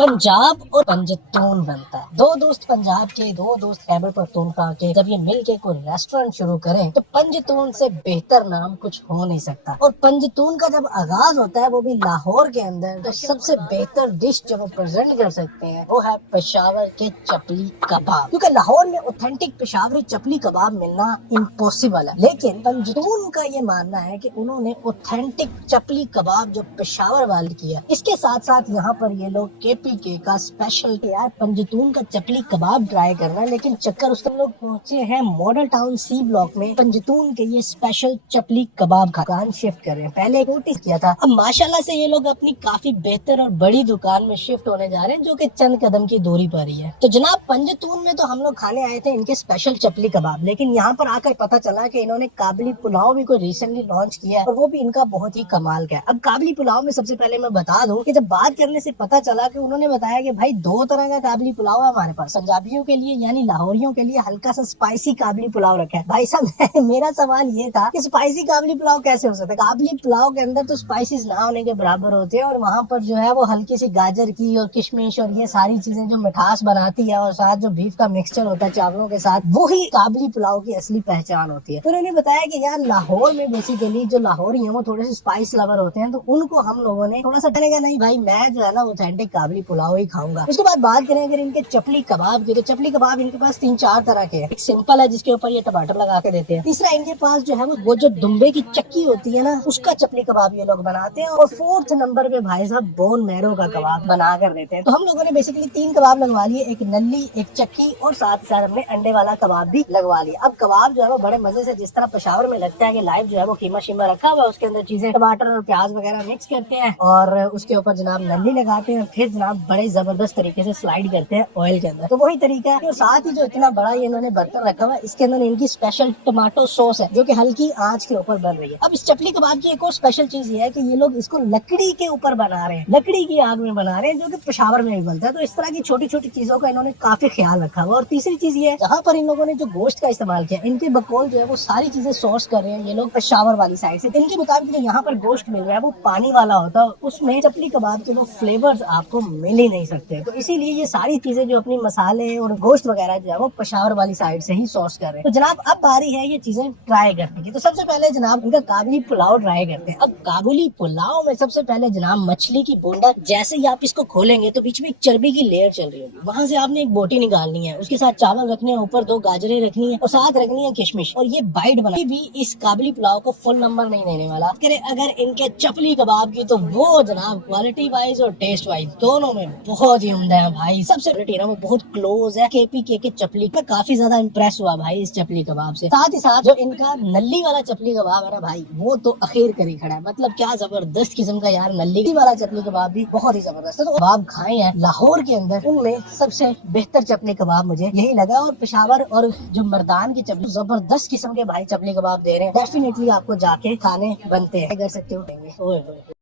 पंजाब और पंजतून बनता है। दो दोस्त पंजाब के, दो दोस्त खैबर पख्तूनख्वा के जब ये मिलके कोई रेस्टोरेंट शुरू करें तो पंजतून से बेहतर नाम कुछ हो नहीं सकता। और पंजतून का जब आगाज होता है वो भी लाहौर के अंदर, तो सबसे बेहतर डिश जो वो प्रेजेंट कर सकते हैं वो है पेशावर के चपली कबाब। क्योंकि लाहौर में ऑथेंटिक पेशावरी चपली कबाब मिलना इम्पॉसिबल है, लेकिन पंजतून का ये मानना है कि उन्होंने ऑथेंटिक चपली कबाब जो पेशावर वाले किया, इसके साथ साथ यहाँ पर ये लोग केपीके का स्पेशल यार पंजतून का चपली कबाब ट्राई करना है। लेकिन चक्कर उस लोग पहुंचे हैं मॉडल टाउन सी ब्लॉक में पंजतून के ये स्पेशल चपली कबाब का दुकान शिफ्ट कर रहे हैं। पहले एक नोटिस किया था, अब माशाल्लाह से ये लोग अपनी काफी बेहतर और बड़ी दुकान में शिफ्ट होने जा रहे हैं जो कि चंद कदम की दूरी पर ही है। तो जनाब पंजतून में तो हम लोग खाने आए थे इनके स्पेशल चपली कबाब, लेकिन यहाँ पर आकर पता चला कि इन्होंने काबली पुलाव भी कोई रिसेंटली लॉन्च किया है और वो भी इनका बहुत ही कमाल का है। अब काबली पुलाव में सबसे पहले मैं बता दूं कि जब बात करने से पता चला कि उन्होंने बताया कि भाई दो तरह का काबली पुलाव है हमारे पास, पंजाबियों के लिए यानी लाहौरियों के लिए हल्का सा स्पाइसी काबली पुलाव रखा है। भाई साहब मेरा सवाल ये था कि स्पाइसी काबली पुलाव कैसे हो सकता है? काबली पुलाव के अंदर तो स्पाइसेस ना होने के बराबर होते हैं और वहाँ पर जो है वो हल्की सी गाजर की और किशमिश और ये सारी चीजें जो मिठास बनाती है और साथ जो बीफ का मिक्सचर होता है चावलों के साथ, वो ही काबली पुलाव की असली पहचान होती है। तो उन्होंने बताया कि यार लाहौर में बेसिकली जो लाहौरी है वो थोड़े से स्पाइस लवर होते हैं, तो उनको हम लोगों ने थोड़ा सा करेगा नहीं भाई मैं जो है ना ऑथेंटिक काबली पुलाव ही खाऊंगा। उसके बाद बात करें अगर इनके चपली कबाब की, तो चपली कबाब इनके पास 3-4 तरह के हैं। एक सिंपल है जिसके ऊपर ये टमाटर लगा के देते हैं। तीसरा इनके पास जो है वो जो दुम्बे की चक्की होती है ना उसका चपली कबाब ये लोग बनाते हैं। और फोर्थ नंबर पे भाई साहब बोन मैरो का कबाब बना कर देते हैं। तो हम लोगों ने बेसिकली 3 कबाब लगवा लिए, एक नल्ली, एक चक्की और साथ साथ हमने अंडे वाला कबाब भी लगवा लिया। अब कबाब जो है वो बड़े मजे से जिस तरह पेशावर में लगता है कि लाइव जो है वो कीमा शीमा रखा हुआ है, उसके अंदर चीजें टमाटर और प्याज वगैरह मिक्स करते हैं और उसके ऊपर जनाब नल्ली लगाते हैं, फिर जनाब बड़े जबरदस्त तरीके से स्लाइड करते हैं ऑयल के अंदर। तो वही तरीका है। और साथ ही जो इतना बड़ा ये इन्होंने बर्तन रखा हुआ है इसके अंदर इनकी स्पेशल टमाटो सॉस है जो कि हल्की आंच के ऊपर बन रही है। अब इस चपली कबाब की एक और स्पेशल चीज ये है कि ये लोग इसको लकड़ी के ऊपर बना रहे हैं, लकड़ी की आग में बना रहे हैं जो कि पेशावर में भी बनता है। तो इस तरह की छोटी छोटी चीजों का इन्होंने काफी ख्याल रखा हुआ। और तीसरी चीज ये है जहाँ पर इन लोगों ने जो गोश्त का इस्तेमाल किया, इनके बकौल जो है वो सारी चीजें सोर्स कर रहे हैं ये लोग पेशावर वाली साइड से। इनके मुताबिक जो यहाँ पर गोश्त मिल रहा है वो पानी वाला होता है, उसमें चपली कबाब के वो फ्लेवर्स आपको मिल ही नहीं सकते। तो इसीलिए ये सारी चीजें जो अपनी मसाले और गोश्त वगैरह जो है वो पेशावर वाली साइड से ही सोर्स कर रहे हैं। तो जनाब अब बारी है ये चीजें ट्राई करने की। तो सबसे पहले जनाब इनका काबुली पुलाव ट्राई करते हैं। अब काबुली पुलाव में सबसे पहले जनाब मछली की बोंडा, जैसे ही आप इसको खोलेंगे तो बीच में एक चर्बी की लेयर चल रही होगी, वहां से आपने एक बोटी निकालनी है, उसके साथ चावल रखने हैं, ऊपर 2 गाजरें रखनी है और साथ रखनी है किशमिश। और ये बाइट बना भी इस काबुली पुलाव को फुल नंबर नहीं देने वाला। अगर इनके चपली कबाब की तो वो जनाब क्वालिटी वाइज और टेस्ट वाइज दोनों में बहुत ही उम्दा है भाई। सबसे क्वालिटी ना वो बहुत क्लोज है केपीके के चपली। मैं काफी ज्यादा इम्प्रेस हुआ भाई इस चपली कबाब से। साथ ही साथ जो इनका नल्ली वाला चपली कबाब है ना भाई, वो तो अखीर कर ही खड़ा है। मतलब क्या जबरदस्त किस्म का यार नल्ली वाला चपली कबाब भी बहुत ही जबरदस्त है। तो कबाब खाए हैं लाहौर के अंदर, उनमें सबसे बेहतर चपली कबाब मुझे यही लगा। और पेशावर और जो मर्दान की चपली जबरदस्त किस्म के भाई चपली कबाब दे रहे हैं, डेफिनेटली आपको जाके खाने बनते हैं, कर सकते हो।